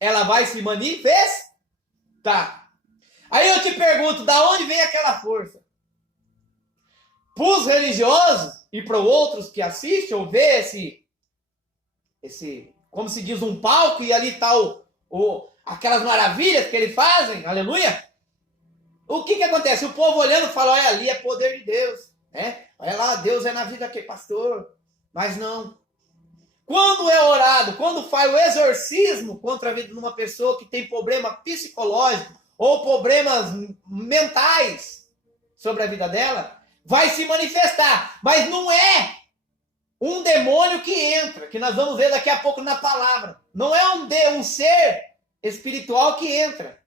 ela vai se manifestar. Aí eu te pergunto, da onde vem aquela força? Para os religiosos e para outros que assistem ou vê esse, como se diz, um palco e ali está aquelas maravilhas que eles fazem, aleluia. O que acontece? O povo olhando fala, olha, ali é poder de Deus, né? Olha lá, Deus é na vida aqui, pastor. Mas não. Quando é orado, quando faz o exorcismo contra a vida de uma pessoa que tem problema psicológico ou problemas mentais sobre a vida dela, vai se manifestar. Mas não é um demônio que entra, que nós vamos ver daqui a pouco na palavra. Não é um ser espiritual que entra.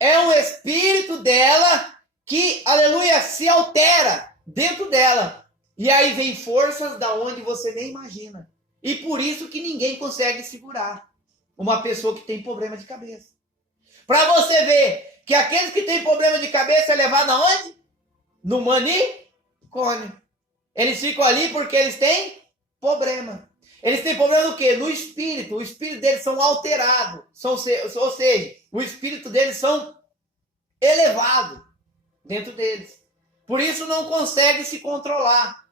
É um espírito dela que, aleluia, se altera dentro dela. E aí vem forças da onde você nem imagina. E por isso que ninguém consegue segurar uma pessoa que tem problema de cabeça. Para você ver que aqueles que têm problema de cabeça é levado aonde? No manicômio. Eles ficam ali porque eles têm problema. Eles têm problema do quê? No espírito. O espírito deles são alterados. Ou seja, o espírito deles são elevados dentro deles. Por isso não consegue se controlar.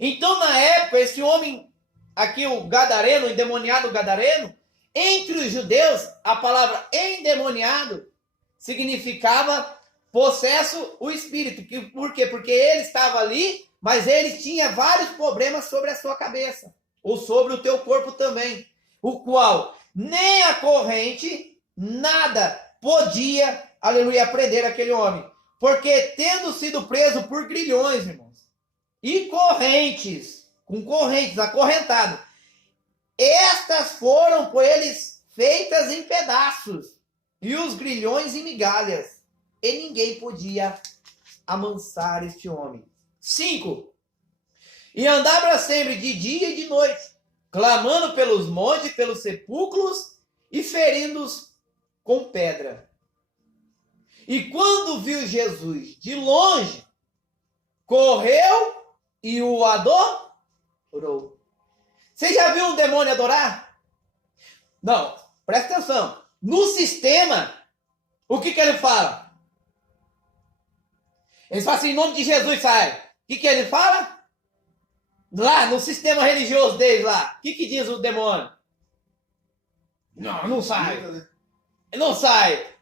Então, na época, esse homem, aqui o gadareno, o endemoniado gadareno, entre os judeus, a palavra endemoniado significava possesso o espírito. Por quê? Porque ele estava ali, mas ele tinha vários problemas sobre a sua cabeça, ou sobre o teu corpo também, o qual nem a corrente, nada podia, aleluia, prender aquele homem. Porque tendo sido preso por grilhões, irmãos, e correntes, com correntes, acorrentado, estas foram por eles feitas em pedaços, e os grilhões em migalhas, e ninguém podia amansar este homem. 5. E andava sempre de dia e de noite, clamando pelos montes, pelos sepulcros, e ferindo-os com pedra. E quando viu Jesus de longe, correu e o adorou. Você já viu um demônio adorar? Não, presta atenção. No sistema, o que ele fala? Ele fala assim, em nome de Jesus, sai. O que ele fala? Lá, no sistema religioso deles lá, o que diz o demônio? Não sai. Não sai.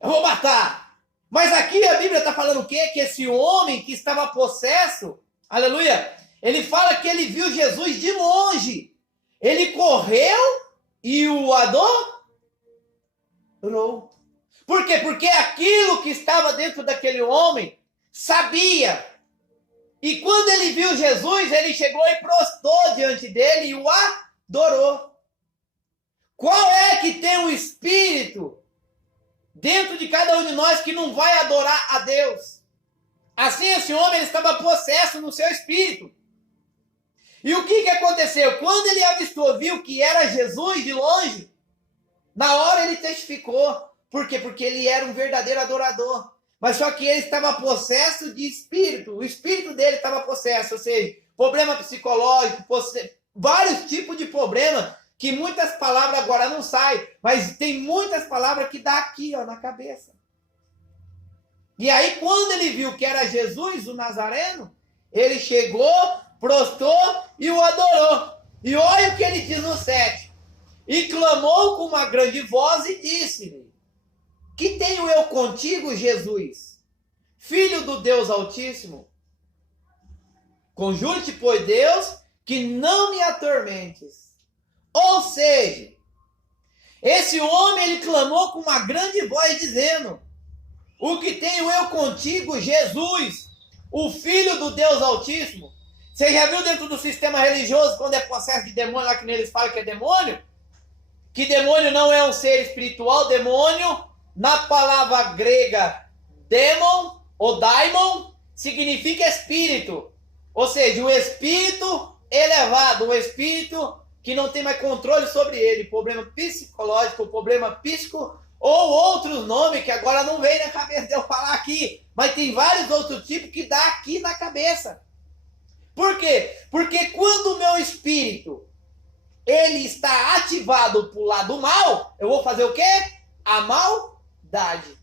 Eu vou matar. Mas aqui a Bíblia está falando o quê? Que esse homem que estava possesso, aleluia, ele fala que ele viu Jesus de longe. Ele correu e o adorou. Por quê? Porque aquilo que estava dentro daquele homem sabia. E quando ele viu Jesus, ele chegou e prostrou diante dele e o adorou. Qual é que tem um espírito dentro de cada um de nós que não vai adorar a Deus? Assim, esse homem ele estava possesso no seu espírito. E o que aconteceu? Quando ele avistou, viu que era Jesus de longe, na hora ele testificou. Por quê? Porque ele era um verdadeiro adorador. Mas só que ele estava possesso de espírito. O espírito dele estava possesso. Ou seja, problema psicológico, vários tipos de problema que muitas palavras agora não saem. Mas tem muitas palavras que dá aqui, ó, na cabeça. E aí, quando ele viu que era Jesus, o Nazareno, ele chegou, prostrou e o adorou. E olha o que ele diz no 7. E clamou com uma grande voz e disse-lhe: que tenho eu contigo, Jesus, Filho do Deus Altíssimo? Conjuro-te, pois, Deus, que não me atormentes. Ou seja, esse homem ele clamou com uma grande voz dizendo: o que tenho eu contigo, Jesus, o Filho do Deus Altíssimo? Você já viu dentro do sistema religioso, quando é processo de demônio, lá que eles falam que é demônio? Que demônio não é um ser espiritual. Demônio, na palavra grega demon ou daimon, significa espírito. Ou seja, o espírito elevado, o espírito que não tem mais controle sobre ele. Problema psicológico, problema psíquico, ou outros nomes que agora não vem na cabeça de eu falar aqui. Mas tem vários outros tipos que dá aqui na cabeça. Por quê? Porque quando o meu espírito ele está ativado, ativado para o lado mal, eu vou fazer o quê? A maldade.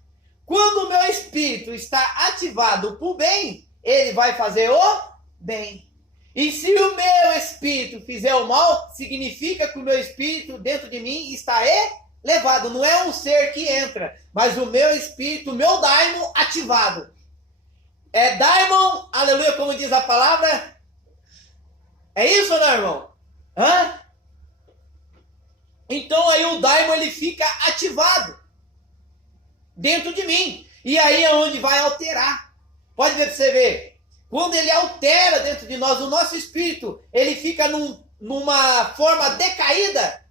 Quando o meu espírito está ativado para o bem, ele vai fazer o bem. E se o meu espírito fizer o mal, significa que o meu espírito dentro de mim está elevado. Não é um ser que entra, mas o meu espírito, o meu daimon ativado. É daimon, aleluia, como diz a palavra. É isso, né, irmão? Hã? Então aí o daimon ele fica ativado dentro de mim. E aí é onde vai alterar. Pode ver para você ver. Quando ele altera dentro de nós, o nosso espírito, ele fica numa forma decaída.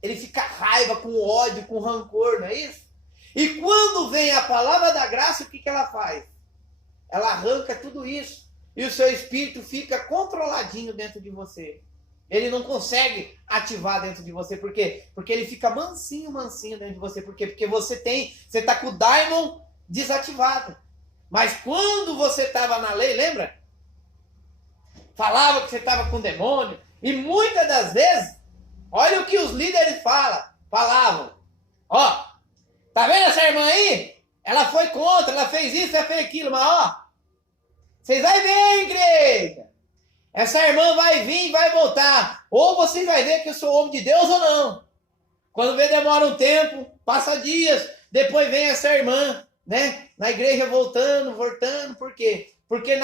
Ele fica raiva, com ódio, com rancor, não é isso? E quando vem a palavra da graça, o que ela faz? Ela arranca tudo isso. E o seu espírito fica controladinho dentro de você. Ele não consegue ativar dentro de você. Por quê? Porque ele fica mansinho dentro de você. Por quê? Porque você está com o daimon desativado. Mas quando você estava na lei, lembra? Falava que você estava com demônio. E muitas das vezes, olha o que os líderes falavam. Ó, tá vendo essa irmã aí? Ela foi contra, ela fez isso, ela fez aquilo. Mas ó, vocês vão ver, igreja. Essa irmã vai vir e vai voltar. Ou vocês vão ver que eu sou homem de Deus ou não. Quando vê, demora um tempo, passa dias, depois vem essa irmã, né? Na igreja voltando, por quê? Porque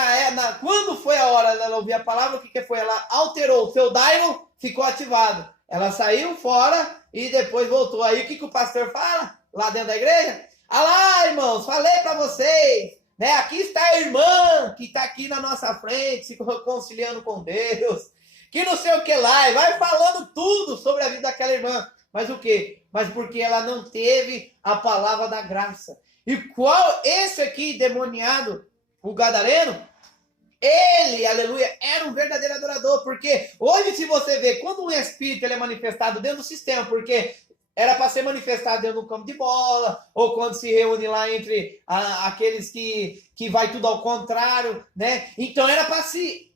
quando foi a hora dela ouvir a palavra, o que foi? Ela alterou, o seu daimon ficou ativado. Ela saiu fora e depois voltou. Aí o que o pastor fala lá dentro da igreja? Ah lá, irmãos, falei para vocês, né? Aqui está a irmã que está aqui na nossa frente, se reconciliando com Deus, que não sei o que lá, e vai falando tudo sobre a vida daquela irmã. Mas o quê? Mas porque ela não teve a palavra da graça. E qual esse aqui, demoniado, o gadareno, ele, aleluia, era um verdadeiro adorador. Porque hoje, se você vê, quando um espírito ele é manifestado dentro do sistema, porque era para ser manifestado dentro do campo de bola, ou quando se reúne lá entre aqueles que vai tudo ao contrário, né? Então era para se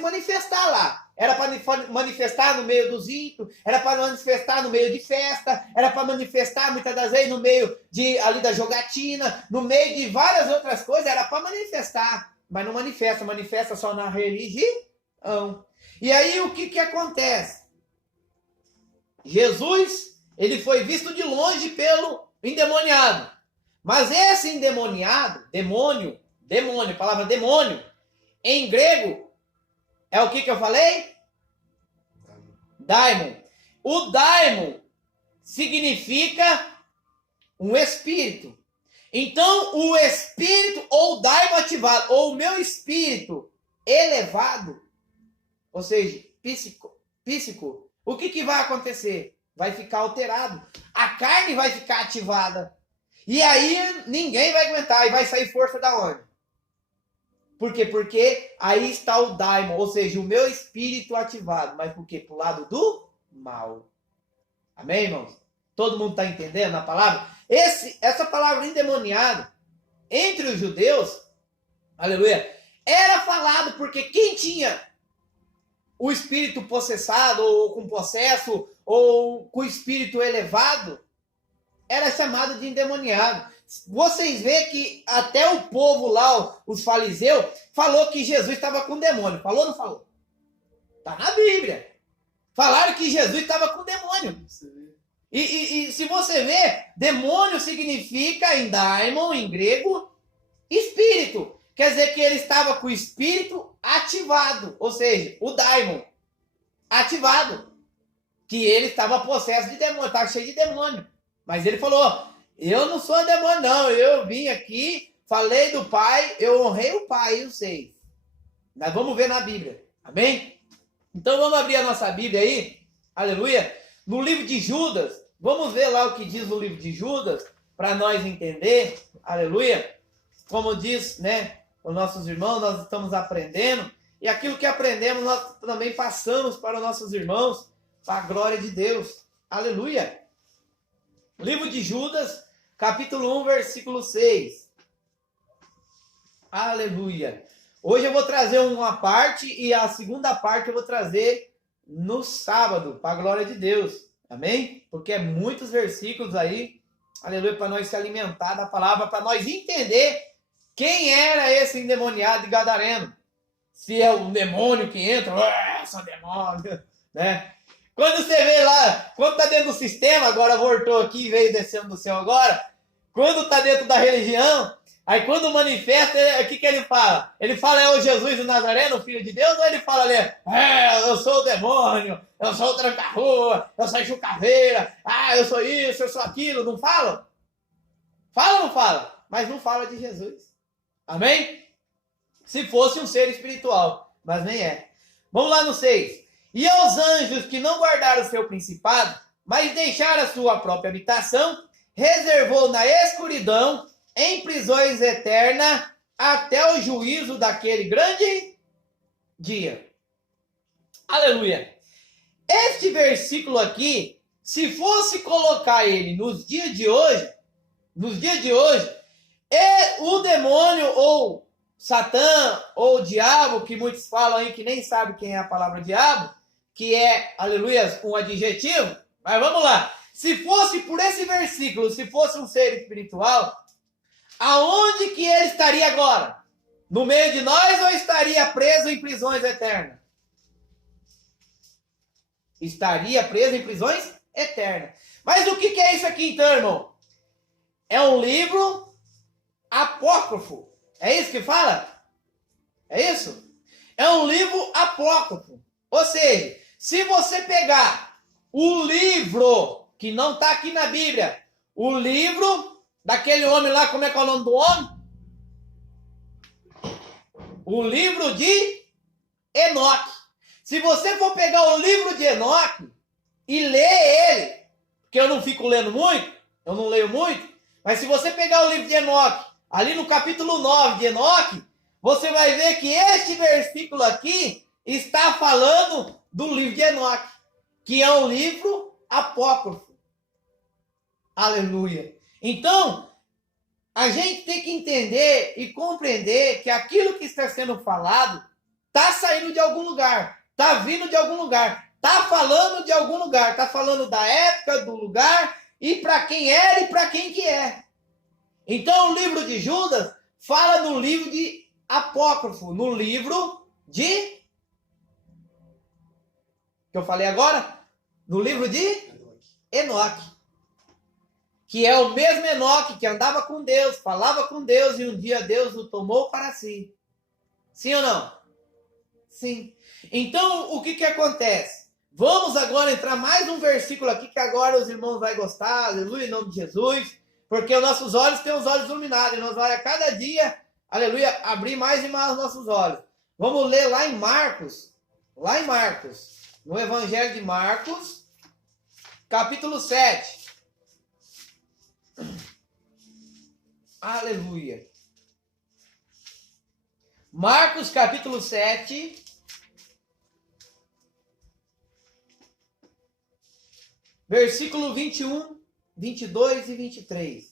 manifestar lá. Era para manifestar no meio dos ímpios, era para manifestar no meio de festa, era para manifestar muitas das vezes no meio ali da jogatina, no meio de várias outras coisas, era para manifestar, mas não manifesta só na religião. E aí o que acontece? Jesus, ele foi visto de longe pelo endemoniado, mas esse endemoniado, demônio, palavra demônio, em grego, é o que eu falei? Daimon. O daimon significa um espírito. Então, o espírito ou daimon ativado, ou o meu espírito elevado, ou seja, psíquico, o que vai acontecer? Vai ficar alterado. A carne vai ficar ativada. E aí ninguém vai aguentar. E vai sair força da onde? Por quê? Porque aí está o daimon, ou seja, o meu espírito ativado. Mas por quê? Para o lado do mal. Amém, irmãos? Todo mundo está entendendo a palavra? Essa palavra endemoniado, entre os judeus, aleluia, era falado porque quem tinha o espírito possessado, ou com possesso, ou com o espírito elevado, era chamado de endemoniado. Vocês veem que até o povo lá, os fariseus, falou que Jesus estava com demônio. Falou ou não falou? Está na Bíblia. Falaram que Jesus estava com demônio. E se você ver, demônio significa, em daimon, em grego, espírito. Quer dizer que ele estava com o espírito ativado. Ou seja, o daimon ativado. Que ele estava possesso de demônio, estava cheio de demônio. Mas ele falou, eu não sou demônio não, eu vim aqui, falei do Pai, eu honrei o Pai e os seis. Nós vamos ver na Bíblia, amém? Então vamos abrir a nossa Bíblia aí, aleluia, no livro de Judas, vamos ver lá o que diz o livro de Judas, para nós entender, aleluia, como diz, né, os nossos irmãos, nós estamos aprendendo, e aquilo que aprendemos nós também passamos para os nossos irmãos, para a glória de Deus, aleluia. Livro de Judas, capítulo 1, versículo 6. Aleluia. Hoje eu vou trazer uma parte e a segunda parte eu vou trazer no sábado, para a glória de Deus. Amém? Porque é muitos versículos aí, aleluia, para nós se alimentar da palavra, para nós entender quem era esse endemoniado de Gadareno. Se é um demônio que entra, sou demônio, né? Quando você vê lá, quando está dentro do sistema, agora voltou aqui, veio descendo do céu agora, quando está dentro da religião, aí quando manifesta, o que ele fala? Ele fala, é o Jesus de Nazareno, filho de Deus, ou ele fala ali, eu sou o demônio, eu sou o tranca-rua, eu sou a chucaveira, eu sou isso, eu sou aquilo, não fala? Fala ou não fala? Mas não fala de Jesus. Amém? Se fosse um ser espiritual, mas nem é. Vamos lá no 6. E aos anjos que não guardaram o seu principado, mas deixaram a sua própria habitação, reservou na escuridão, em prisões eternas, até o juízo daquele grande dia. Aleluia. Este versículo aqui, se fosse colocar ele nos dias de hoje, o demônio ou Satã ou diabo, que muitos falam aí que nem sabe quem é a palavra diabo, que é, aleluia, um adjetivo, mas vamos lá. Se fosse por esse versículo, se fosse um ser espiritual, aonde que ele estaria agora? No meio de nós ou estaria preso em prisões eternas? Estaria preso em prisões eternas. Mas o que é isso aqui então, irmão? É um livro apócrifo. É isso que fala? É isso? É um livro apócrifo. Ou seja, se você pegar o livro, que não está aqui na Bíblia, o livro daquele homem lá, como é que é o nome do homem? O livro de Enoque. Se você for pegar o livro de Enoque e ler ele, porque eu não fico lendo muito, eu não leio muito, mas se você pegar o livro de Enoque, ali no capítulo 9 de Enoque, você vai ver que este versículo aqui está falando do livro de Enoque, que é um livro apócrifo. Aleluia. Então, a gente tem que entender e compreender que aquilo que está sendo falado está saindo de algum lugar, está vindo de algum lugar, está falando de algum lugar, está falando da época, do lugar, e para quem era e para quem que é. Então, o livro de Judas fala no livro de apócrifo, no livro de... que eu falei agora? No livro de Enoque. Que é o mesmo Enoque que andava com Deus, falava com Deus, e um dia Deus o tomou para si. Sim ou não? Sim. Então, o que acontece? Vamos agora entrar mais um versículo aqui, que agora os irmãos vão gostar, aleluia, em nome de Jesus. Porque os nossos olhos têm os olhos iluminados. E nós vamos a cada dia, aleluia, abrir mais e mais os nossos olhos. Vamos ler lá em Marcos. Lá em Marcos. No Evangelho de Marcos. Capítulo 7. Aleluia. Marcos capítulo 7. Versículo 21. 22 e 23.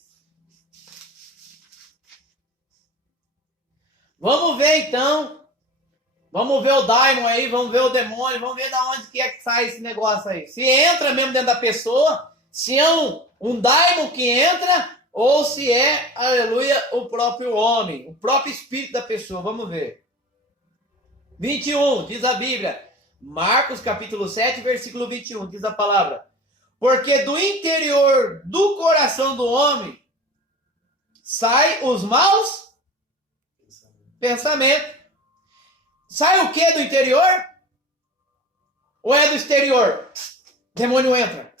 Vamos ver então. Vamos ver o daimon aí, vamos ver o demônio, vamos ver da onde que é que sai esse negócio aí. Se entra mesmo dentro da pessoa, se é um daimon que entra, ou se é, aleluia, o próprio homem, o próprio espírito da pessoa. Vamos ver. 21, diz a Bíblia. Marcos capítulo 7, versículo 21, diz a palavra. Porque do interior do coração do homem sai os maus pensamentos. Sai o que do interior? Ou é do exterior? Demônio entra,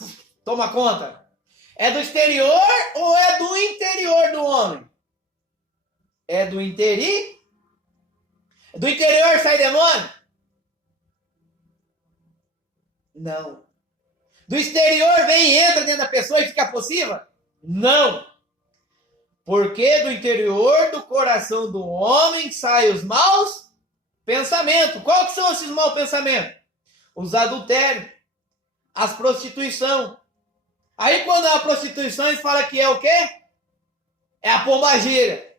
toma conta. É do exterior ou é do interior do homem? É do interior? Do interior sai demônio? Não. Do exterior vem e entra dentro da pessoa e fica possível? Não. Porque do interior do coração do homem saem os maus pensamentos. Qual que são esses maus pensamentos? Os adultérios, as prostituição. Aí quando é a prostituição, eles falam que é o quê? É a pombagira.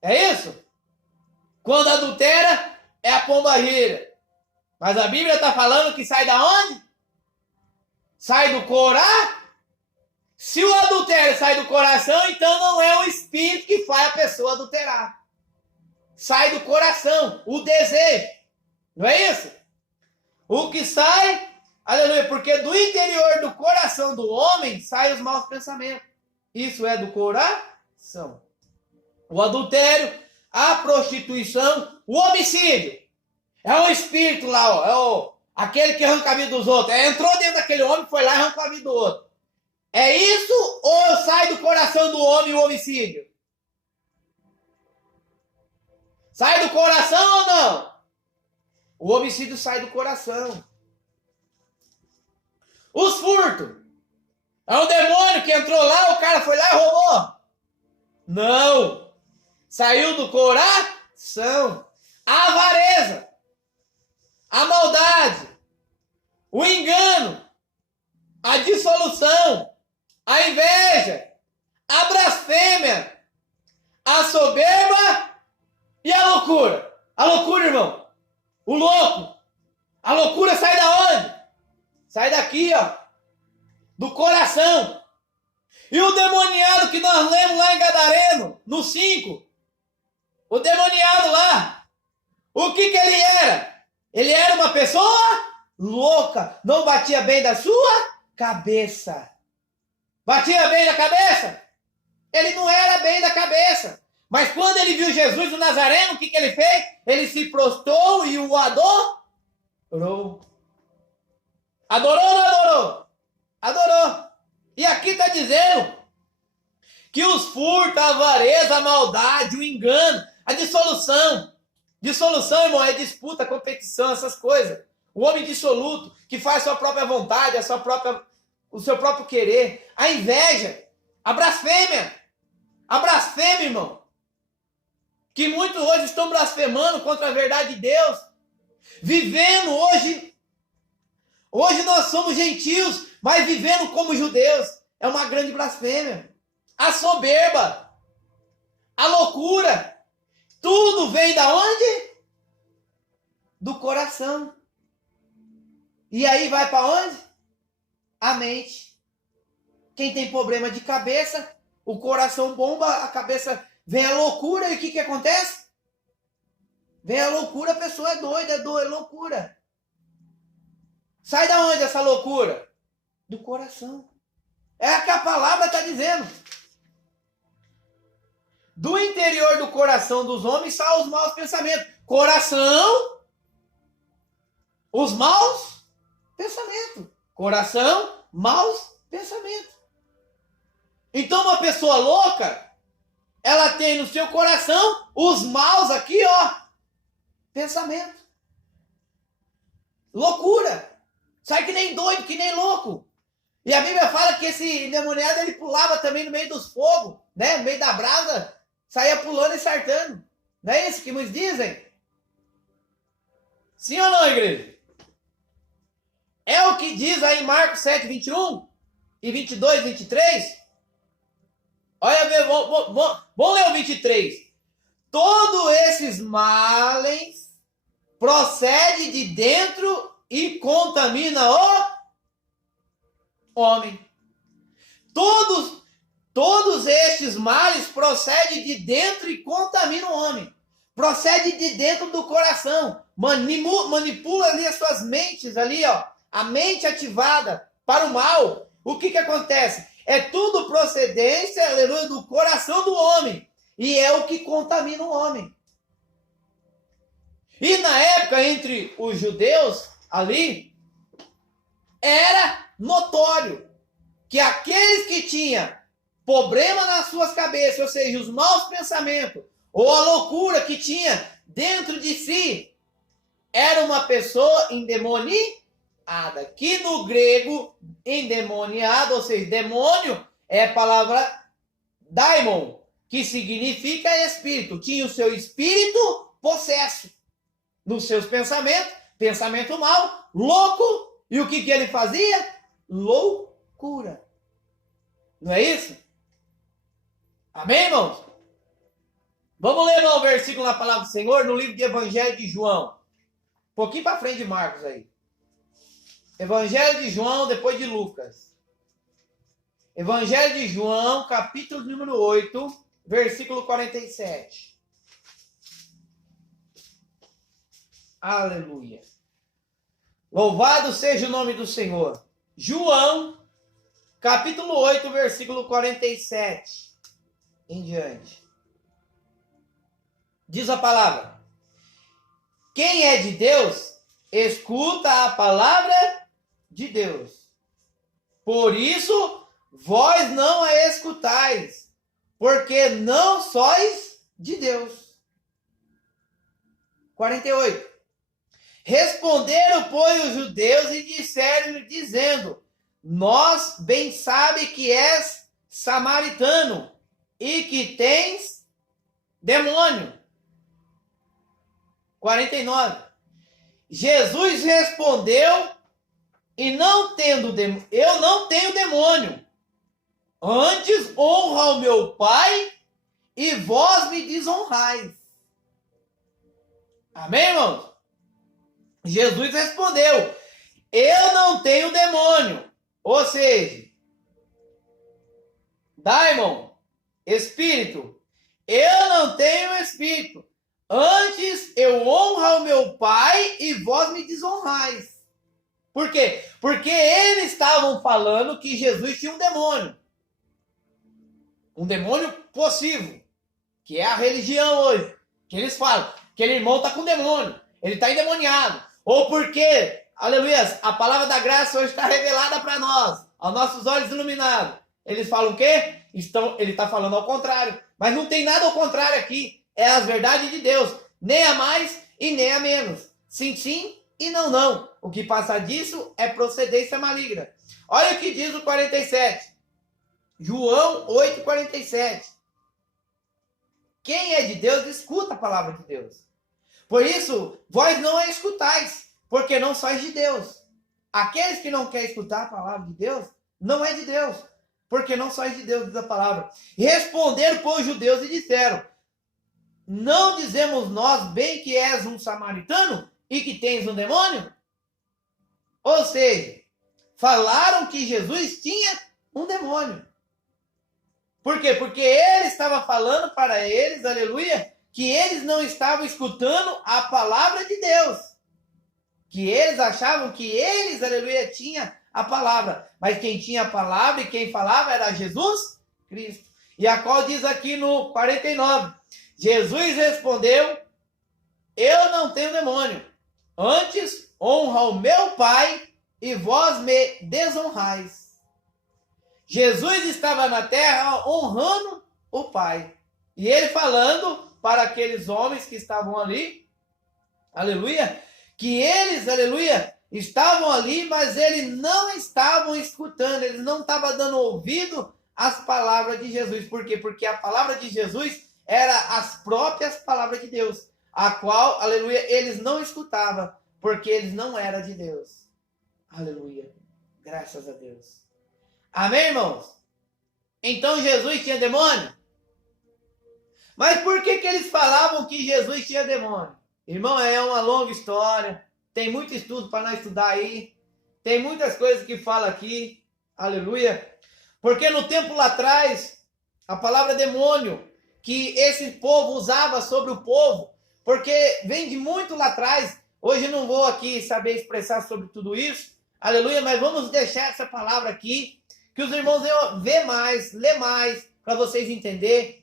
É isso? Quando adultera, é a pombagira. Mas a Bíblia está falando que sai da onde? sai do coração. Se o adultério sai do coração, então não é o espírito que faz a pessoa adulterar. Sai do coração, o desejo. Não é isso? O que sai, aleluia, porque do interior do coração do homem saem os maus pensamentos. Isso é do coração. O adultério, a prostituição, o homicídio. É o espírito lá, ó, aquele que arranca a vida dos outros. Entrou dentro daquele homem, foi lá e arrancou a vida do outro. É isso ou sai do coração do homem o homicídio? Sai do coração ou não? O homicídio sai do coração. Os furtos. É um demônio que entrou lá, o cara foi lá e roubou. Não. Saiu do coração. A avareza. A maldade. O engano. A dissolução. A inveja. A blasfêmia. A soberba. E a loucura? A loucura, irmão. O louco. A loucura sai da onde? Sai daqui, ó. Do coração. E o demoniado que nós lemos lá em Gadareno, no 5. O demoniado lá. O que ele era? Ele era uma pessoa louca. Não batia bem da sua cabeça. Batia bem da cabeça? Ele não era bem da cabeça. Mas quando ele viu Jesus o Nazareno, o que ele fez? Ele se prostrou e o adorou. Adorou ou não adorou? Adorou. E aqui está dizendo que os furtos, a avareza, a maldade, o engano, a dissolução. Dissolução, irmão, é disputa, competição, essas coisas. O homem dissoluto, que faz sua própria vontade, o seu próprio querer. A inveja, a blasfêmia. A blasfêmia, irmão. Que muitos hoje estão blasfemando contra a verdade de Deus. Vivendo hoje. Hoje nós somos gentios, mas vivendo como judeus. É uma grande blasfêmia. A soberba. A loucura. Tudo vem da onde? Do coração. E aí vai para onde? A mente. Quem tem problema de cabeça, o coração bomba, a cabeça... Vem a loucura e o que acontece? Vem a loucura, a pessoa é doida, é loucura. Sai da onde essa loucura? Do coração. É o que a palavra está dizendo. Do interior do coração dos homens saem os maus pensamentos. Coração, os maus pensamentos. Coração, maus pensamentos. Então uma pessoa louca... Ela tem no seu coração os maus aqui, ó. Pensamento. Loucura. Sai que nem doido, que nem louco. E a Bíblia fala que esse endemoniado, ele pulava também no meio dos fogos, né? No meio da brasa, saía pulando e sartando. Não é isso que muitos dizem? Sim ou não, igreja? É o que diz aí em Marcos 7, 21 e 22, 23. Olha, vamos ler o 23. Todos esses males procedem de dentro e contamina o homem. Todos estes males procedem de dentro e contaminam o homem. Procede de dentro do coração. Manipula ali as suas mentes ali, ó. A mente ativada para o mal. O que acontece? É tudo procedência, aleluia, do coração do homem. E é o que contamina o homem. E na época, entre os judeus, ali, era notório que aqueles que tinham problema nas suas cabeças, ou seja, os maus pensamentos, ou a loucura que tinha dentro de si, era uma pessoa endemoniada. Que no grego, endemoniado, ou seja, demônio, é a palavra daimon, que significa espírito. Tinha o seu espírito possesso nos seus pensamentos, pensamento mau, louco. E o que ele fazia? Loucura. Não é isso? Amém, irmãos? Vamos ler o versículo na palavra do Senhor, no livro de Evangelho de João. Um pouquinho para frente de Marcos aí. Evangelho de João, depois de Lucas. Evangelho de João, capítulo número 8, versículo 47. Aleluia. Louvado seja o nome do Senhor. João, capítulo 8, versículo 47 em diante. Diz a palavra: quem é de Deus, escuta a palavra de Deus. Por isso, vós não a escutais, porque não sois de Deus. 48. Responderam, pois, os judeus e disseram-lhe, dizendo: nós bem sabe que és samaritano e que tens demônio. 49. Jesus respondeu, eu não tenho demônio, antes honra ao meu Pai e vós me desonrais. Amém, irmãos? Jesus respondeu, eu não tenho demônio, ou seja, daimon, espírito, eu não tenho espírito, antes eu honro ao meu Pai e vós me desonrais. Por quê? Porque eles estavam falando que Jesus tinha um demônio possível, que é a religião hoje, que eles falam, aquele irmão está com demônio, ele está endemoniado. Ou porque, aleluia, a palavra da graça hoje está revelada para nós, aos nossos olhos iluminados. Eles falam o quê? Ele está falando ao contrário. Mas não tem nada ao contrário aqui. É a verdade de Deus. Nem a mais e nem a menos. Sim, sim e não, não. O que passa disso é procedência maligna. Olha o que diz o 47. João 8, 47. Quem é de Deus, escuta a palavra de Deus. Por isso, vós não a escutais, porque não sois de Deus. Aqueles que não querem escutar a palavra de Deus, não é de Deus, porque não sois de Deus, diz a palavra. Responderam, pois, os judeus e disseram, não dizemos nós bem que és um samaritano e que tens um demônio? Ou seja, falaram que Jesus tinha um demônio. Por quê? Porque ele estava falando para eles, aleluia, que eles não estavam escutando a palavra de Deus. Que eles achavam que eles, aleluia, tinham a palavra. Mas quem tinha a palavra e quem falava era Jesus Cristo. E a qual diz aqui no 49, Jesus respondeu, eu não tenho demônio, antes honra o meu Pai e vós me desonrais. Jesus estava na terra honrando o Pai. E ele falando para aqueles homens que estavam ali, aleluia, que eles, aleluia, estavam ali, mas eles não estavam escutando, eles não estavam dando ouvido às palavras de Jesus. Por quê? Porque a palavra de Jesus era as próprias palavras de Deus, a qual, aleluia, eles não escutavam, porque eles não eram de Deus. Aleluia. Graças a Deus. Amém, irmãos? Então Jesus tinha demônio? Mas por que eles falavam que Jesus tinha demônio? Irmão, é uma longa história. Tem muito estudo para nós estudar aí. Tem muitas coisas que fala aqui. Aleluia. Porque no tempo lá atrás, a palavra demônio, que esse povo usava sobre o povo, porque vem de muito lá atrás. Hoje não vou aqui saber expressar sobre tudo isso. Aleluia. Mas vamos deixar essa palavra aqui, que os irmãos venham ver mais, ler mais, para vocês entenderem.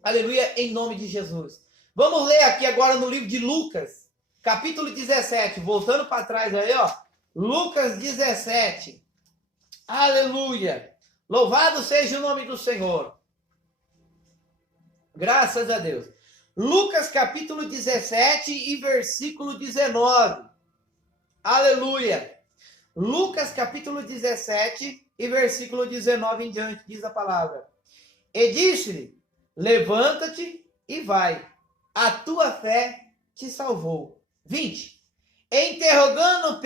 Aleluia, em nome de Jesus. Vamos ler aqui agora no livro de Lucas, capítulo 17, voltando para trás aí, ó. Lucas 17. Aleluia. Louvado seja o nome do Senhor. Graças a Deus. Lucas capítulo 17 e versículo 19. Aleluia. Lucas capítulo 17 e versículo 19 em diante, diz a palavra. E disse-lhe, levanta-te e vai, a tua fé te salvou. 20. Interrogado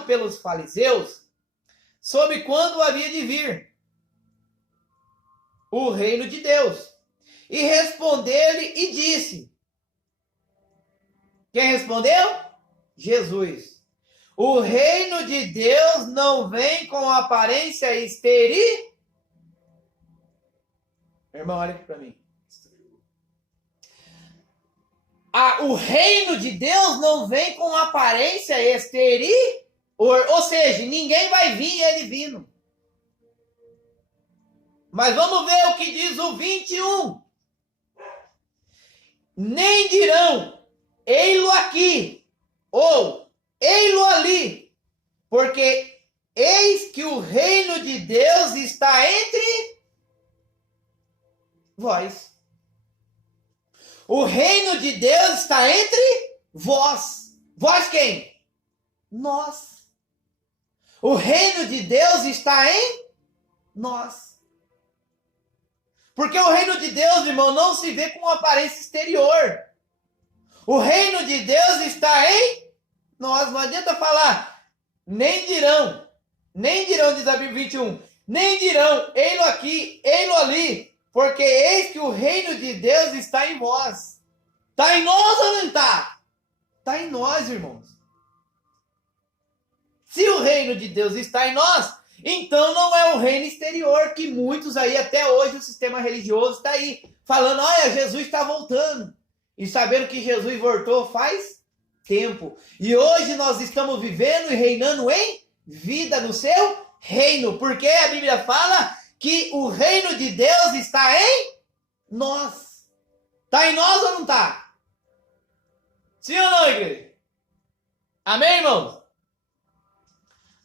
pelos fariseus, sobre quando havia de vir o reino de Deus. E respondeu-lhe e disse. Quem respondeu? Jesus. O reino de Deus não vem com aparência exterior. Irmão, olha aqui para mim. O reino de Deus não vem com aparência exterior. Ou seja, ninguém vai vir ele vindo. Mas vamos ver o que diz o 21. Nem dirão, ei-lo aqui, ou ei-lo ali, porque eis que o reino de Deus está entre vós. O reino de Deus está entre vós. Vós quem? Nós. O reino de Deus está em nós. Porque o reino de Deus, irmão, não se vê com aparência exterior. O reino de Deus está em nós. Não adianta falar, nem dirão, diz a Bíblia 21, nem dirão, ei-lo aqui, ei-lo ali, porque eis que o reino de Deus está em vós. Está em nós ou não está? Está em nós, irmãos. Se o reino de Deus está em nós, então não é o reino exterior que muitos aí, até hoje, o sistema religioso está aí, falando, olha, Jesus está voltando. E sabendo que Jesus voltou faz tempo. E hoje nós estamos vivendo e reinando em vida no seu reino. Porque a Bíblia fala que o reino de Deus está em nós. Está em nós ou não está? Sim ou não, igreja? Amém, irmãos?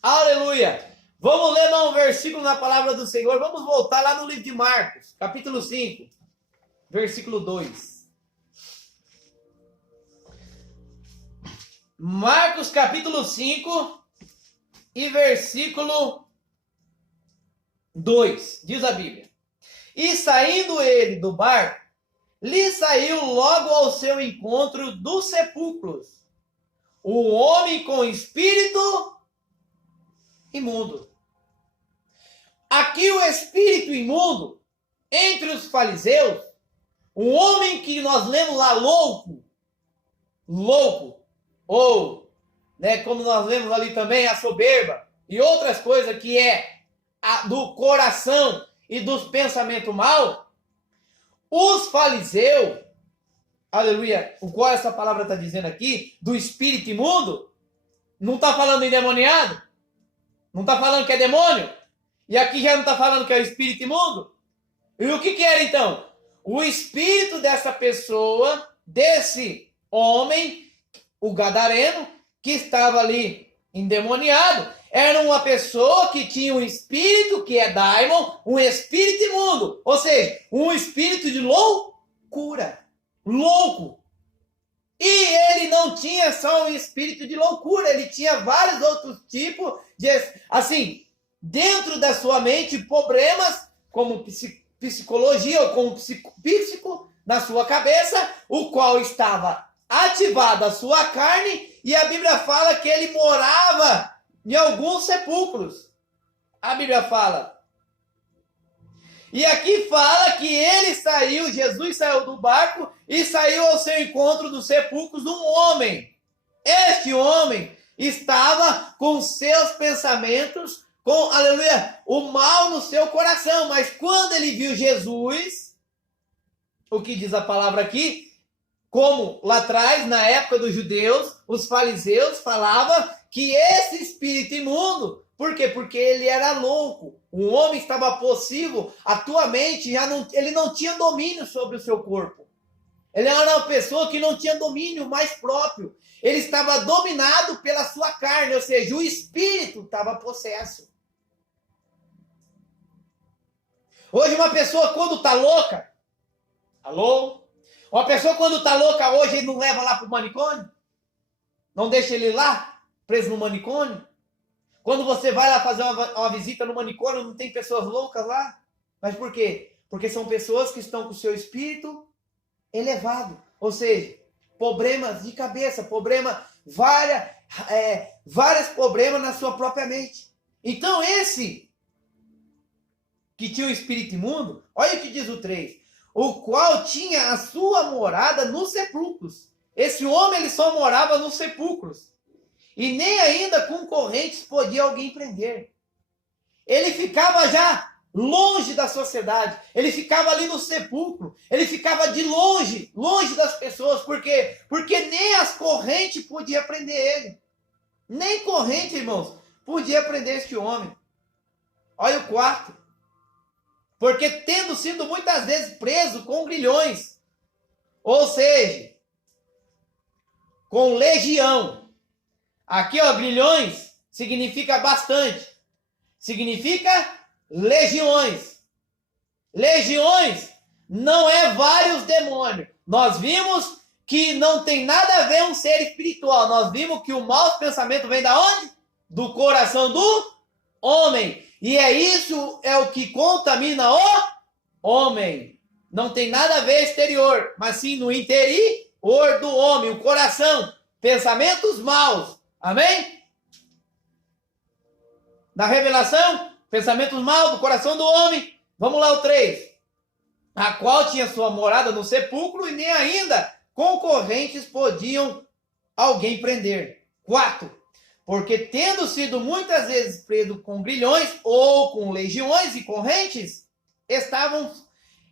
Aleluia! Vamos ler um versículo na palavra do Senhor. Vamos voltar lá no livro de Marcos, capítulo 5, versículo 2. Marcos, capítulo 5 e versículo 2. Diz a Bíblia. E saindo ele do barco, lhe saiu logo ao seu encontro dos sepulcros o homem com espírito imundo. Aqui o espírito imundo, entre os fariseus, um homem que nós lemos lá louco, ou, né, como nós lemos ali também, a soberba, e outras coisas que é do coração e dos pensamentos maus, os fariseus, aleluia, o qual essa palavra está dizendo aqui, do espírito imundo, não está falando endemoniado, não está falando que é demônio, e aqui já não está falando que é o espírito imundo. E o que era então? O espírito dessa pessoa, desse homem, o gadareno, que estava ali endemoniado, era uma pessoa que tinha um espírito, que é daimon, um espírito imundo. Ou seja, um espírito de loucura. Louco. E ele não tinha só um espírito de loucura, ele tinha vários outros tipos de, assim, dentro da sua mente, problemas como psicologia ou como psíquico na sua cabeça, o qual estava ativado a sua carne, e a Bíblia fala que ele morava em alguns sepulcros. A Bíblia fala. E aqui fala que ele saiu, Jesus saiu do barco e saiu ao seu encontro dos sepulcros de um homem. Este homem estava com seus pensamentos, com, aleluia, o mal no seu coração. Mas quando ele viu Jesus, o que diz a palavra aqui, como lá atrás, na época dos judeus, os fariseus falavam que esse espírito imundo, por quê? Porque ele era louco. O homem estava possível, atualmente ele não tinha domínio sobre o seu corpo. Ele era uma pessoa que não tinha domínio mais próprio. Ele estava dominado pela sua carne, ou seja, o espírito estava possesso. Hoje uma pessoa quando está louca, alô? Uma pessoa quando está louca hoje, ele não leva lá para o manicômio? Não deixa ele lá, preso no manicômio? Quando você vai lá fazer uma visita no manicômio, não tem pessoas loucas lá? Mas por quê? Porque são pessoas que estão com o seu espírito elevado. Ou seja, problemas de cabeça, vários problemas na sua própria mente. Então esse que tinha o espírito imundo, olha o que diz o 3, o qual tinha a sua morada nos sepulcros. Esse homem ele só morava nos sepulcros. e nem ainda com correntes podia alguém prender. Ele ficava já longe da sociedade, ele ficava ali no sepulcro, ele ficava de longe, longe das pessoas. Por quê? Porque nem as correntes podiam prender ele. Nem corrente, irmãos, podia prender este homem. Olha o quarto. Porque tendo sido muitas vezes preso com grilhões, ou seja, com legião. Aqui, ó, grilhões significa bastante. Significa legiões. Legiões não é vários demônios. Nós vimos que não tem nada a ver um ser espiritual. Nós vimos que o mau pensamento vem da onde? Do coração do homem. E isso é o que contamina o homem. Não tem nada a ver exterior, mas sim no interior do homem, o coração, pensamentos maus. Amém? Na revelação, pensamentos maus do coração do homem. Vamos lá, o 3. A qual tinha sua morada no sepulcro e nem ainda concorrentes podiam alguém prender. 4. Porque tendo sido muitas vezes preso com grilhões ou com legiões e correntes,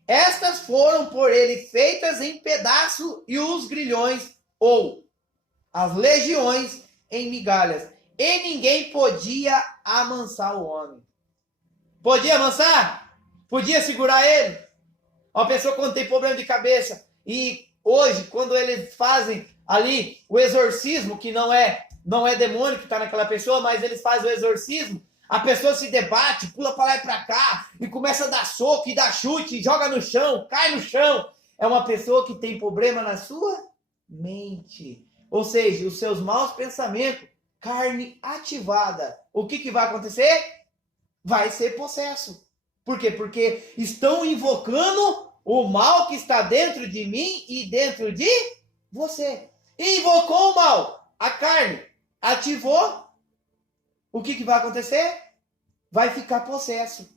estas foram por ele feitas em pedaço e os grilhões ou as legiões em migalhas. E ninguém podia amansar o homem. Podia amansar? Podia segurar ele? Uma pessoa quando tem problema de cabeça e hoje, quando eles fazem ali o exorcismo, que não é demônio que está naquela pessoa, mas eles fazem o exorcismo, a pessoa se debate, pula para lá e para cá, e começa a dar soco, e dá chute, e joga no chão, cai no chão. É uma pessoa que tem problema na sua mente. Ou seja, os seus maus pensamentos, carne ativada. O que vai acontecer? Vai ser possesso. Por quê? Porque estão invocando o mal que está dentro de mim e dentro de você. Invocou o mal, a carne ativou, o que vai acontecer? Vai ficar possesso.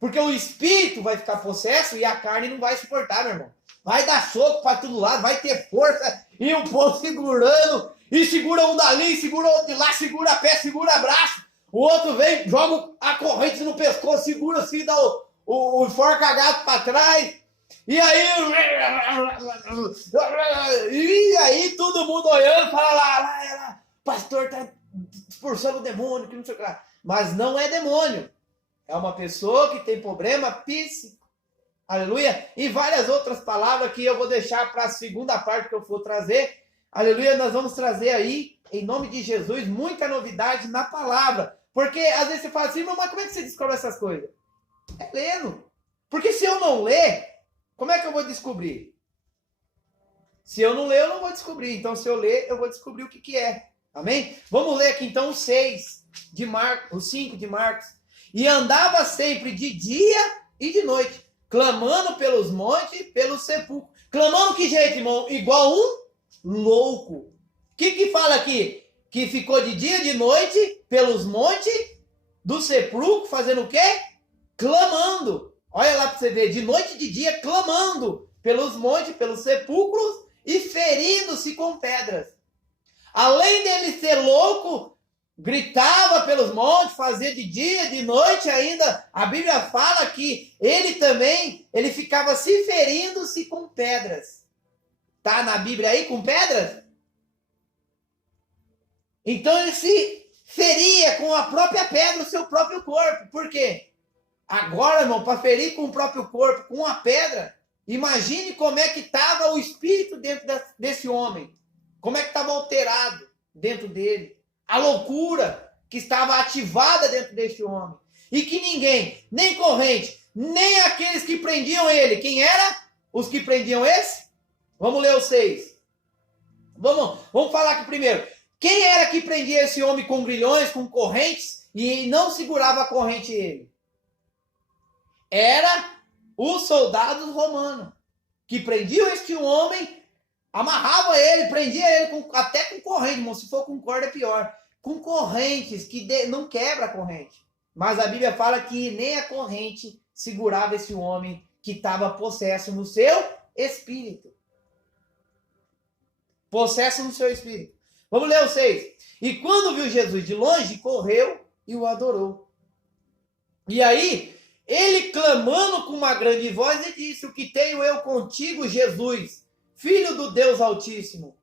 Porque o espírito vai ficar possesso e a carne não vai suportar, meu irmão. Vai dar soco para todo lado, vai ter força, e o povo segurando, e segura um dali, segura outro de lá, segura pé, segura braço. O outro vem, joga a corrente no pescoço, segura assim, dá o enforca-gato para trás. E aí todo mundo olhando, fala lá, pastor tá expulsando o demônio, que não sei o que lá. Mas não é demônio. É uma pessoa que tem problema psíquico. Aleluia. E várias outras palavras que eu vou deixar para a segunda parte que eu for trazer. Aleluia. Nós vamos trazer aí, em nome de Jesus, muita novidade na palavra. Porque às vezes você fala assim, mas como é que você descobre essas coisas? É lendo. Porque se eu não ler, como é que eu vou descobrir? Se eu não ler, eu não vou descobrir. Então, se eu ler, eu vou descobrir o que é. Amém? Vamos ler aqui então o 6 de Marcos, o 5 de Marcos. E andava sempre de dia e de noite, clamando pelos montes e pelos sepulcros. Clamando que jeito, irmão? Igual um louco. O que fala aqui? Que ficou de dia e de noite pelos montes do sepulcro, fazendo o quê? Clamando. Olha lá para você ver, de noite e de dia, clamando pelos montes, pelos sepulcros e ferindo-se com pedras. Além dele ser louco, gritava pelos montes, fazia de dia, de noite ainda. A Bíblia fala que ele também, ele ficava se ferindo-se com pedras. Tá na Bíblia aí com pedras? Então ele se feria com a própria pedra, o seu próprio corpo. Por quê? Agora, irmão, para ferir com o próprio corpo, com a pedra, imagine como é que estava o espírito dentro desse homem. Como é que estava alterado dentro dele. A loucura que estava ativada dentro deste homem. E que ninguém, nem corrente, nem aqueles que prendiam ele. Quem era? Os que prendiam esse? Vamos ler o 6. Vamos falar aqui primeiro. Quem era que prendia esse homem com grilhões, com correntes, e não segurava a corrente ele? Era os soldados romanos, que prendiam este homem, amarrava ele, prendia ele até com corrente, irmão. Se for com corda é pior. Com correntes, que não quebra a corrente. Mas a Bíblia fala que nem a corrente segurava esse homem que estava possesso no seu espírito. Possesso no seu espírito. Vamos ler o 6. E quando viu Jesus de longe, correu e o adorou. E aí, ele clamando com uma grande voz, ele disse: o que tenho eu contigo, Jesus, Filho do Deus Altíssimo?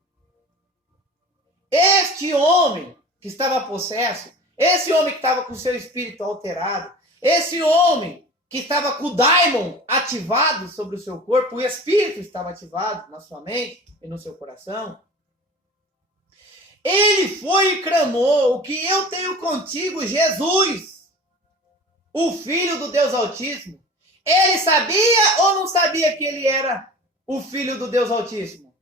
Este homem que estava possesso, esse homem que estava com seu espírito alterado, esse homem que estava com o daimon ativado sobre o seu corpo, o espírito estava ativado na sua mente e no seu coração, ele foi e clamou: o que eu tenho contigo, Jesus, o Filho do Deus Altíssimo. Ele sabia ou não sabia que ele era o Filho do Deus Altíssimo?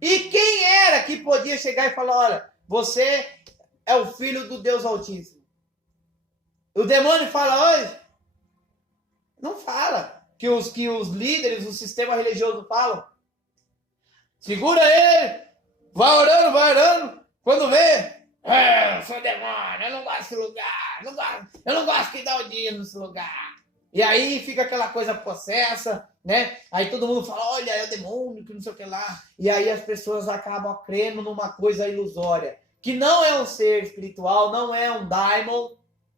E quem era que podia chegar e falar: olha, você é o Filho do Deus Altíssimo? O demônio fala hoje? Não fala. Que os líderes, o sistema religioso falam. Segura ele, vai orando. Quando vê, eu sou demônio, eu não gosto desse lugar, eu não gosto que dá o dia nesse lugar. E aí fica aquela coisa possessa, né? Aí todo mundo fala: olha, é o demônio, que não sei o que lá. E aí as pessoas acabam crendo numa coisa ilusória, que não é um ser espiritual, não é um daimon,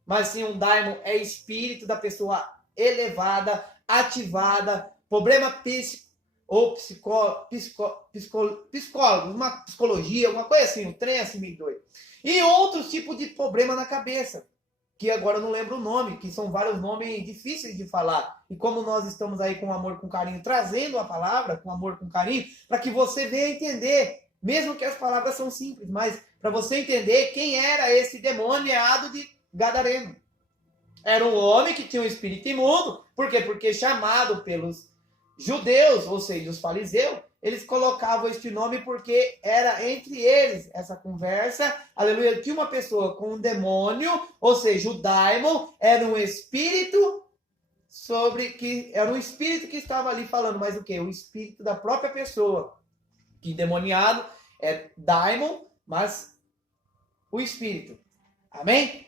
mas sim um daimon é espírito da pessoa elevada, ativada, problema ou psicólogo, uma psicologia, alguma coisa assim, um trem assim meio doido. E outros tipos de problema na cabeça, que agora eu não lembro o nome, que são vários nomes difíceis de falar. E como nós estamos aí com amor, com carinho, trazendo a palavra com amor, com carinho, para que você venha entender, mesmo que as palavras são simples, mas para você entender quem era esse demoniado de Gadareno. Era um homem que tinha um espírito imundo. Por quê? Porque chamado pelos judeus, ou seja, os fariseus, eles colocavam este nome porque era entre eles essa conversa. Aleluia. Tinha uma pessoa com um demônio, ou seja, o daimon era um espírito era um espírito que estava ali falando, mas o quê? O espírito da própria pessoa. Que endemoniado é daimon, mas o espírito. Amém?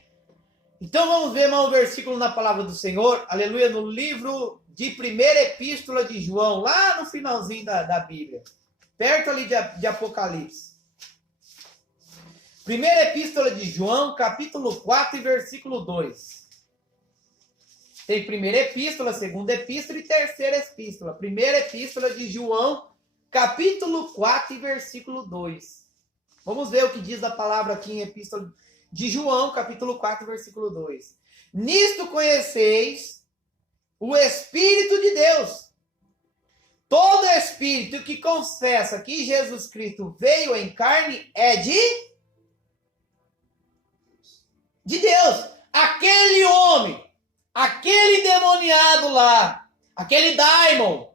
Então vamos ver mais um versículo na palavra do Senhor, aleluia, no livro de primeira epístola de João, lá no finalzinho da Bíblia, perto ali de Apocalipse. Primeira epístola de João, capítulo 4 e versículo 2. Tem primeira epístola, segunda epístola e terceira epístola. Primeira epístola de João, capítulo 4 e versículo 2. Vamos ver o que diz a palavra aqui em epístola de João, capítulo 4, versículo 2. Nisto conheceis o Espírito de Deus. Todo espírito que confessa que Jesus Cristo veio em carne é de Deus. Aquele homem, aquele demoniado lá, aquele daimon,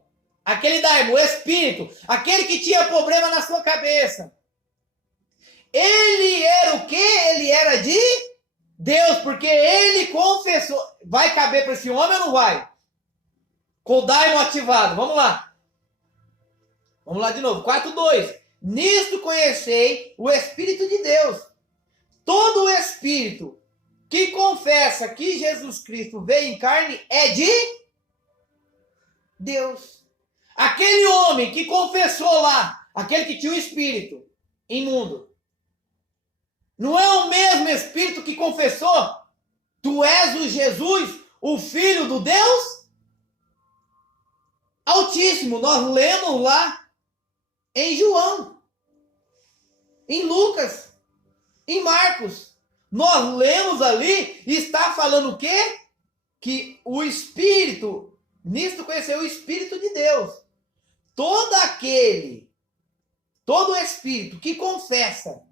o espírito, aquele que tinha problema na sua cabeça, ele era o quê? Ele era de Deus, porque ele confessou. Vai caber para esse homem ou não vai? Com o daimon ativado. Vamos lá. Vamos lá de novo. 4:2. Nisto conhecei o Espírito de Deus. Todo o espírito que confessa que Jesus Cristo veio em carne é de Deus. Aquele homem que confessou lá, aquele que tinha um espírito imundo, não é o mesmo Espírito que confessou: tu és o Jesus, o Filho do Deus Altíssimo. Nós lemos lá em João, em Lucas, em Marcos. Nós lemos ali e está falando o quê? Que o Espírito, nisto conheceu o Espírito de Deus. Todo Espírito que confessa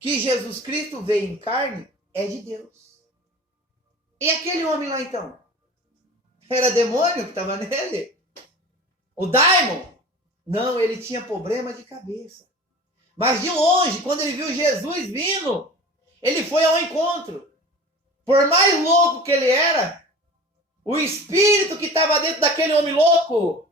que Jesus Cristo veio em carne é de Deus. E aquele homem lá então? Era demônio que estava nele? O daimon? Não, ele tinha problema de cabeça. Mas de longe, quando ele viu Jesus vindo, ele foi ao encontro. Por mais louco que ele era, o espírito que estava dentro daquele homem louco,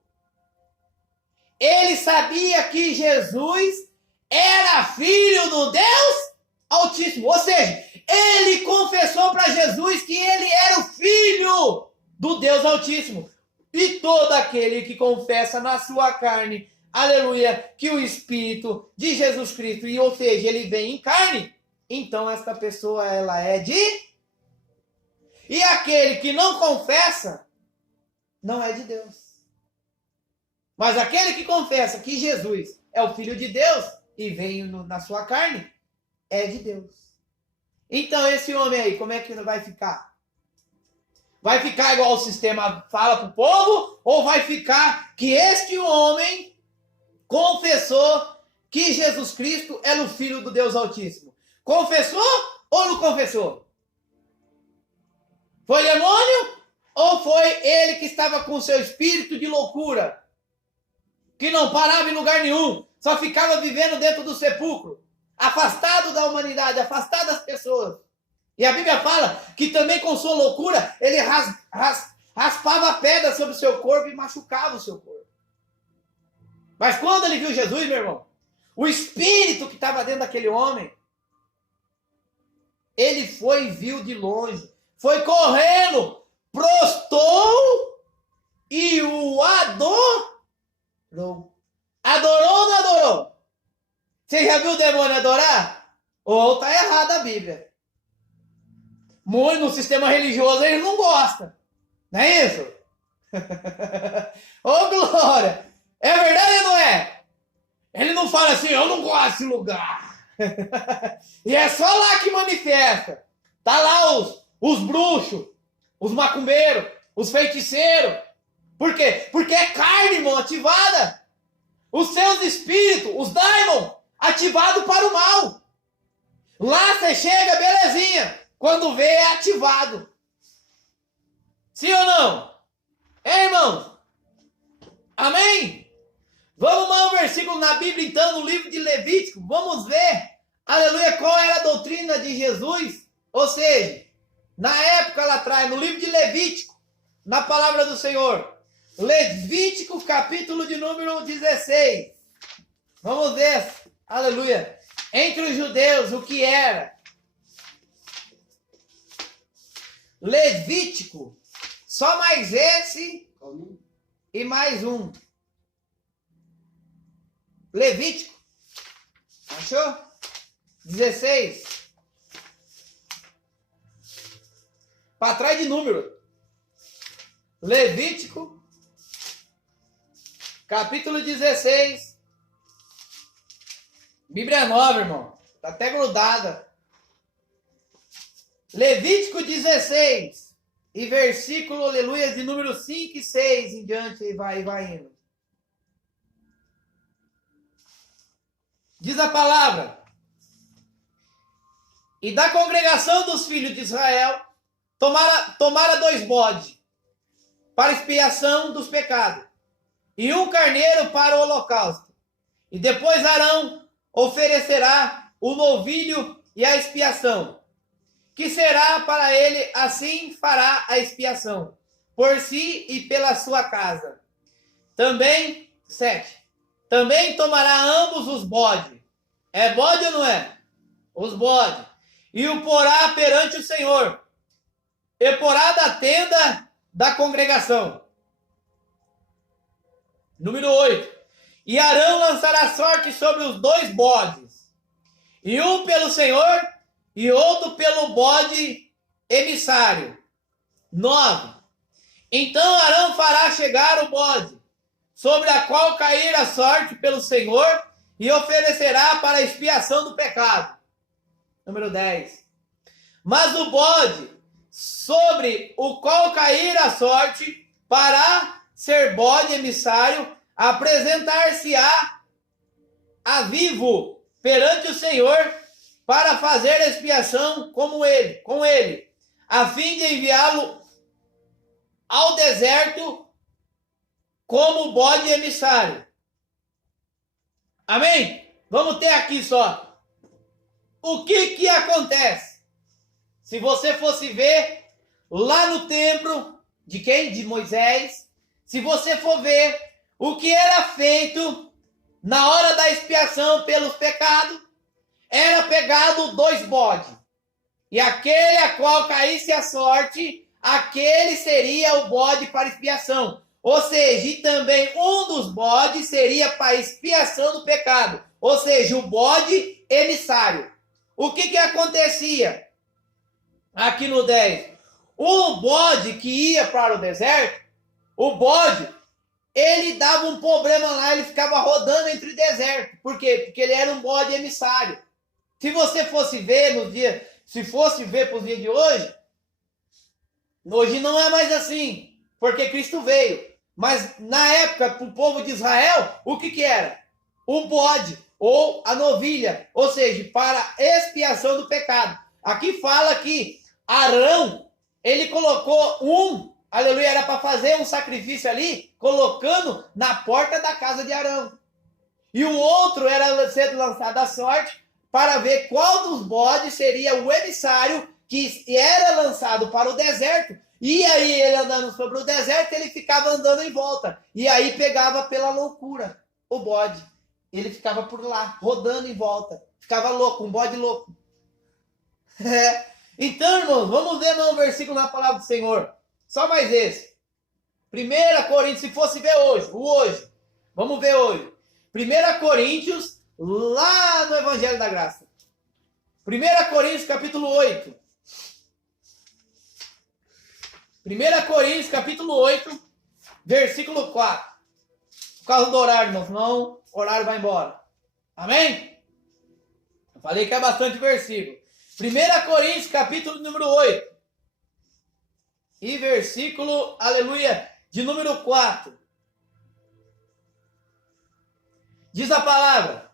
ele sabia que Jesus era filho do Deus Altíssimo. Ou seja, ele confessou para Jesus que ele era o filho do Deus Altíssimo. E todo aquele que confessa na sua carne aleluia, que o Espírito de Jesus Cristo, e ou seja, ele vem em carne, então esta pessoa ela é de... E aquele que não confessa, não é de Deus. Mas aquele que confessa que Jesus é o Filho de Deus e veio na sua carne, é de Deus. Então esse homem aí, como é que vai ficar? Vai ficar igual o sistema fala para o povo? Ou vai ficar que este homem confessou que Jesus Cristo era o Filho do Deus Altíssimo? Confessou ou não confessou? Foi demônio? Ou foi ele que estava com seu espírito de loucura? Que não parava em lugar nenhum, só ficava vivendo dentro do sepulcro, afastado da humanidade, afastado das pessoas. E a Bíblia fala que também com sua loucura, ele raspava a pedra sobre o seu corpo e machucava o seu corpo. Mas quando ele viu Jesus, meu irmão, o espírito que estava dentro daquele homem, ele foi e viu de longe, foi correndo, prostou e o adorou. Adorou ou não adorou? Você já viu o demônio adorar? Ou está errada a Bíblia? Muito no sistema religioso eles não gostam. Não é isso? Ô glória! É verdade ou não é? Ele não fala assim, eu não gosto desse lugar. E é só lá que manifesta. Tá lá os bruxos, os macumbeiros, os feiticeiros. Por quê? Porque é carne, irmão, ativada. Os seus espíritos, os daimon, ativados para o mal. Lá você chega, belezinha. Quando vê, é ativado. Sim ou não? É, irmãos? Amém? Vamos lá um versículo na Bíblia, então, no livro de Levítico. Vamos ver, aleluia, qual era a doutrina de Jesus. Ou seja, na época lá atrás, no livro de Levítico, na palavra do Senhor. Levítico, capítulo de número 16. Vamos ver, aleluia, entre os judeus, o que era. Levítico, só mais esse e mais um. Levítico, achou? 16. Para trás de número. Levítico, capítulo 16. Bíblia nova, irmão. Está até grudada. Levítico 16. E versículo, aleluia, de número 5 e 6 em diante. E vai indo. Diz a palavra. E da congregação dos filhos de Israel, tomara 2 bodes, para expiação dos pecados, e um carneiro para o holocausto. E depois Arão oferecerá o novilho e a expiação, que será para ele, assim fará a expiação, por si e pela sua casa. Também, 7. Também tomará ambos os bodes. É bode ou não é? Os bodes. E o porá perante o Senhor. E porá da tenda da congregação. Número 8. E Arão lançará sorte sobre os 2 bodes. E um pelo Senhor e outro pelo bode emissário. 9. Então Arão fará chegar o bode, sobre a qual cair a sorte pelo Senhor, e oferecerá para a expiação do pecado. Número 10. Mas o bode, sobre o qual cair a sorte, para ser bode emissário, apresentar-se-á a vivo perante o Senhor, para fazer expiação com ele, a fim de enviá-lo ao deserto como bode emissário. Amém? Vamos ter aqui só. O que acontece? Se você fosse ver lá no templo de quem? De Moisés. Se você for ver o que era feito na hora da expiação pelos pecados, era pegado 2 bodes. E aquele a qual caísse a sorte, aquele seria o bode para expiação. Ou seja, e também um dos bodes seria para expiação do pecado. Ou seja, o bode emissário. O que acontecia aqui no 10? O bode que ia para o deserto, o bode, ele dava um problema lá, ele ficava rodando entre o deserto. Por quê? Porque ele era um bode emissário. Se você fosse ver nos dias, se fosse ver para os dias de hoje não é mais assim, porque Cristo veio. Mas na época, para o povo de Israel, o que era? O bode ou a novilha, ou seja, para expiação do pecado. Aqui fala que Arão, ele colocou aleluia, era para fazer um sacrifício ali, colocando na porta da casa de Arão. E o outro era ser lançado à sorte para ver qual dos bodes seria o emissário que era lançado para o deserto. E aí ele andando sobre o deserto, ele ficava andando em volta. E aí pegava pela loucura o bode. Ele ficava por lá, rodando em volta. Ficava louco, um bode louco. Então, irmãos, vamos ver um versículo na palavra do Senhor. Só mais esse. 1 Coríntios, se fosse ver hoje. Vamos ver hoje. 1 Coríntios, lá no Evangelho da Graça. 1 Coríntios, capítulo 8. 1 Coríntios, capítulo 8, versículo 4. Por causa do horário, irmão, senão o horário vai embora. Amém? Eu falei que é bastante versículo. 1 Coríntios, capítulo número 8. E versículo, aleluia, de número 4. Diz a palavra: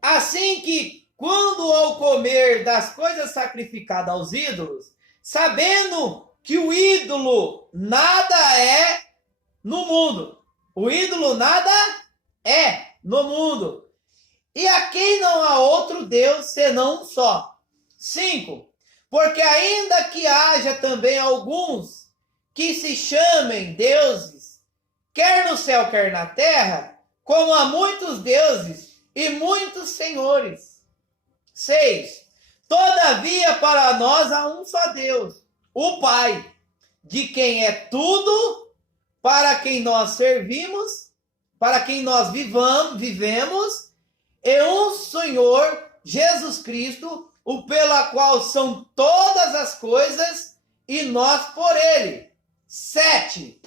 assim que, quando ao comer das coisas sacrificadas aos ídolos, sabendo que o ídolo nada é no mundo. O ídolo nada é no mundo. E a quem não há outro Deus senão um só. 5. Porque ainda que haja também alguns que se chamem deuses, quer no céu, quer na terra, como há muitos deuses e muitos senhores. 6. Todavia para nós há um só Deus, o Pai, de quem é tudo, para quem nós servimos, para quem nós vivemos, e um Senhor, Jesus Cristo, o pela qual são todas as coisas, e nós por ele. 7.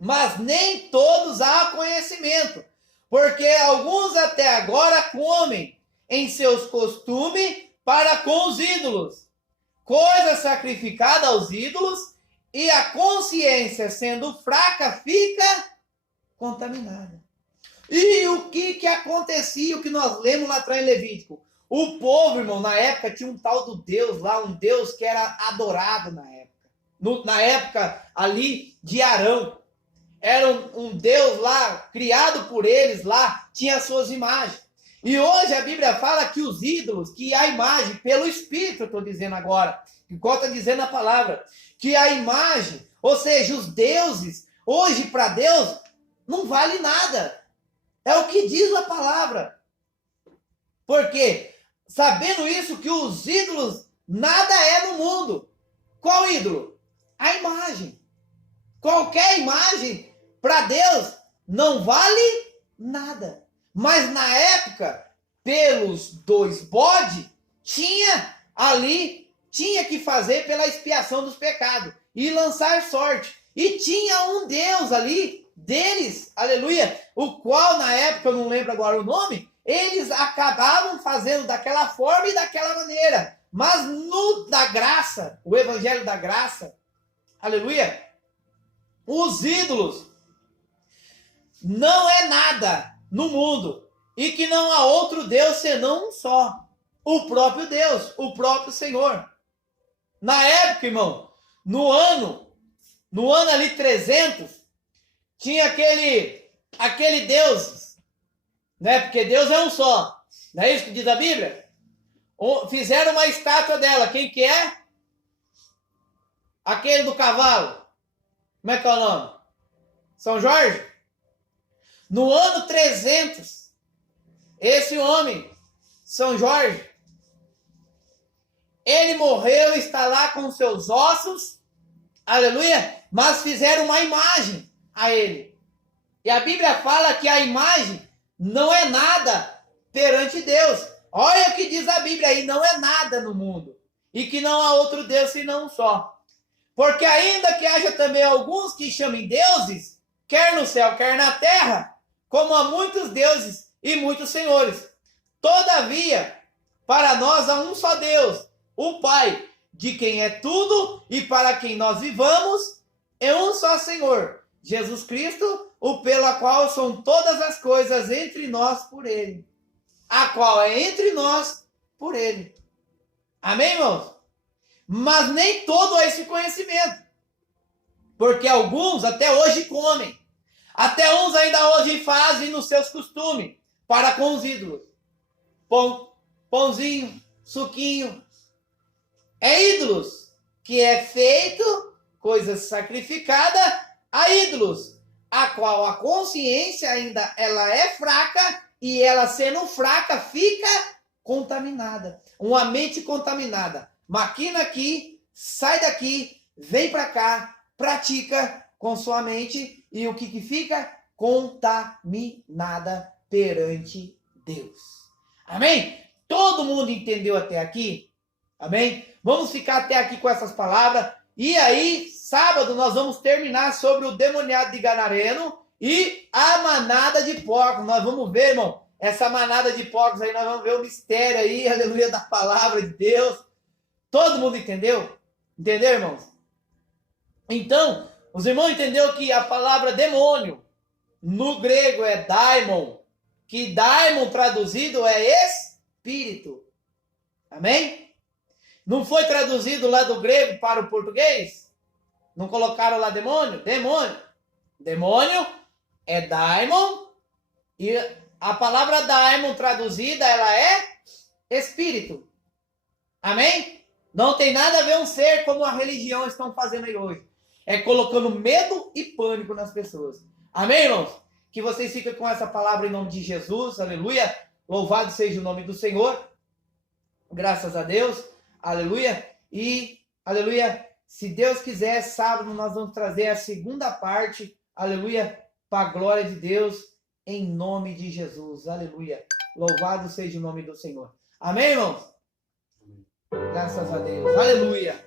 Mas nem todos há conhecimento, porque alguns até agora comem em seus costumes para com os ídolos, coisa sacrificada aos ídolos, e a consciência, sendo fraca, fica contaminada. E o que acontecia, o que nós lemos lá atrás em Levítico? O povo, irmão, na época tinha um tal do Deus lá, um Deus que era adorado na época. Na época ali de Arão. Era um Deus lá, criado por eles lá, tinha suas imagens. E hoje a Bíblia fala que os ídolos, que a imagem, pelo Espírito, eu estou dizendo agora, igual está dizendo a palavra, que a imagem, ou seja, os deuses, hoje para Deus, não vale nada. É o que diz a palavra. Porque, sabendo isso, que os ídolos nada é no mundo. Qual ídolo? A imagem. Qualquer imagem, para Deus, não vale nada. Mas na época, pelos 2 bodes, tinha que fazer pela expiação dos pecados e lançar sorte. E tinha um Deus ali, deles, aleluia, o qual na época, eu não lembro agora o nome, eles acabavam fazendo daquela forma e daquela maneira. Mas no da graça, o evangelho da graça, aleluia, os ídolos não é nada no mundo, e que não há outro Deus senão um só, o próprio Deus, o próprio Senhor. Na época, irmão, no ano ali 300, tinha aquele Deus, né? Porque Deus é um só, não é isso que diz a Bíblia? Fizeram uma estátua dela, quem que é? Aquele do cavalo, como é que é o nome? São Jorge? No ano 300, esse homem, São Jorge, ele morreu, está lá com seus ossos, aleluia, mas fizeram uma imagem a ele. E a Bíblia fala que a imagem não é nada perante Deus. Olha o que diz a Bíblia aí, não é nada no mundo. E que não há outro Deus senão um só. Porque ainda que haja também alguns que chamem deuses, quer no céu, quer na terra, como há muitos deuses e muitos senhores. Todavia, para nós há um só Deus, o Pai, de quem é tudo e para quem nós vivamos, é um só Senhor, Jesus Cristo, o pela qual são todas as coisas entre nós por ele, a qual é entre nós por ele. Amém, irmãos? Mas nem todo é esse conhecimento, porque alguns até hoje comem, até uns ainda hoje fazem nos seus costumes para com os ídolos. Pãozinho, suquinho, é ídolos, que é feito, coisa sacrificada a ídolos, a qual a consciência ainda ela é fraca, e ela sendo fraca fica contaminada. Uma mente contaminada. Maquina aqui, sai daqui, vem para cá, pratica com sua mente, e o que fica? Contaminada perante Deus. Amém? Todo mundo entendeu até aqui? Amém? Vamos ficar até aqui com essas palavras. E aí, sábado, nós vamos terminar sobre o demoniado de Gadareno e a manada de porcos. Nós vamos ver, irmão, essa manada de porcos aí, nós vamos ver o mistério aí, aleluia, da palavra de Deus. Todo mundo entendeu? Entendeu, irmãos? Então, os irmãos entenderam que a palavra demônio, no grego é daimon, que daimon traduzido é espírito. Amém? Não foi traduzido lá do grego para o português? Não colocaram lá demônio? Demônio. Demônio é daimon, e a palavra daimon traduzida, ela é espírito. Amém? Não tem nada a ver um ser como a religião estão fazendo aí hoje. É colocando medo e pânico nas pessoas. Amém, irmãos? Que vocês fiquem com essa palavra em nome de Jesus. Aleluia. Louvado seja o nome do Senhor. Graças a Deus. Aleluia. E, aleluia, se Deus quiser, sábado nós vamos trazer a segunda parte. Aleluia. Para a glória de Deus. Em nome de Jesus. Aleluia. Louvado seja o nome do Senhor. Amém, irmãos? Graças a Deus. Aleluia.